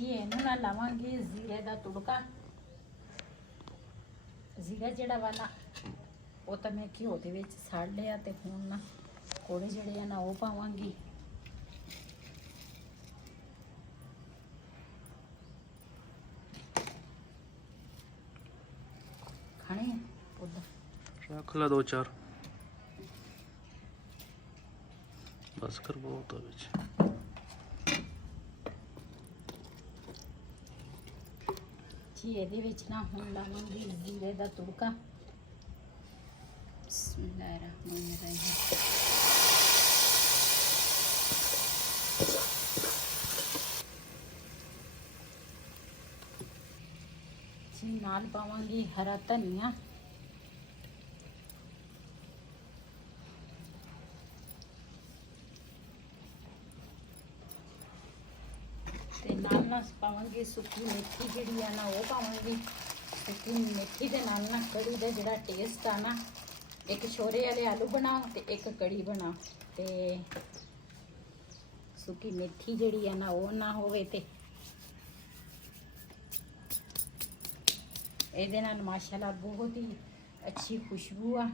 ਜੀ ਇਹਨੂੰ ਨਾ ਲਾਵਾਂਗੇ ਜ਼ੀਰੇ ਦਾ ਤੁੜਕਾ। ਜ਼ੀਰਾ ਜਿਹੜਾ ਵਾ ਨਾ ਉਹ ਤਾਂ ਮੈਂ ਘਿਓ ਦੇ ਵਿੱਚ ਸਾੜ ਲਿਆ ਤੇ ਹੁਣ ਨਾ ਕੋੜੇ ਜਿਹੜੇ ਆ ਨਾ ਉਹ ਪਾਵਾਂਗੀ। ਖਾਣੇ ਆ ਉਦਾਂ रख ला 2-4 बस कर बहुत बिच जी। ਇਹਦੇ ਵਿੱਚ ਨਾ ਹੁਣ ਲਾਵਾਂਗੀ ਜ਼ੀਰੇ ਦਾ ਤੁੜਕਾ। ਬਿਸਮਿਲ੍ਲਾਹਿਰਰਹਿਮਾਨਿਰਰਹੀਮ। ਜੀ ਨਾਲ ਪਾਵਾਂਗੀ ਹਰਾ ਧਨੀਆ ਤੇ ਨਾਲ ਪਾਵਾਂਗੀ ਸੁੱਕੀ ਮੇਥੀ ਜਿਹੜੀ ਆ ਨਾ ਉਹ ਪਾਵਾਂਗੀ। ਸੁੱਕੀ ਮੇਥੀ ਦੇ ਨਾਲ ਨਾ ਕੜੀ ਦਾ ਜਿਹੜਾ ਟੇਸਟ ਆ ਨਾ, ਇੱਕ ਛੋਰੇ ਵਾਲੇ ਆਲੂ ਬਣਾਓ ਤੇ ਇੱਕ ਕੜੀ ਬਣਾਓ ਤੇ ਸੁੱਕੀ ਮੇਥੀ ਜਿਹੜੀ ਆ ਨਾ ਉਹ ਨਾ ਹੋਵੇ ਤੇ ਇਹਦੇ ਨਾਲ ਮਾਸ਼ਾਅੱਲਾ ਬਹੁਤ ਹੀ ਅੱਛੀ ਖੁਸ਼ਬੂ ਆ।